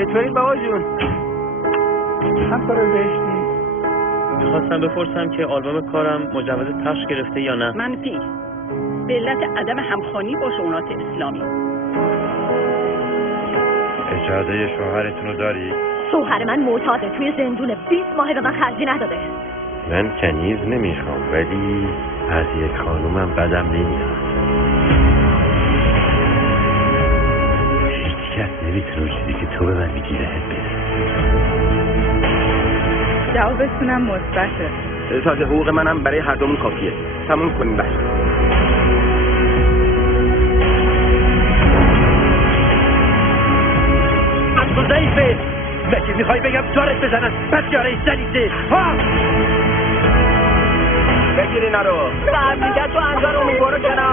چطورید بابا جون؟ همکار بهشتی. میخواستم بپرسم که آلبوم کارم مجوز پخش گرفته یا نه؟ منفی. به علت عدم همخوانی با شؤونات اسلامی. اجازه شوهرتون رو داری؟ شوهر من معتاده، توی زندونه، 20 ماه به من خرجی نداده. من کنیز نمیخوام، ولی از یک خانومم بدم نمیاد. هیچ کس نمیتونه چیزی که تو به من میگی بهت بده. جوابتونم مثبته. تازه حقوق منم برای هر دومون کافیه. تموم کنیم بحث. تو ضعیفه. مگه میخوای بگم سرت بزنن؟ پس یاره زلیزه. ها! بگیر اینا رو. برمیگرد تو انجا رو میباره کنار.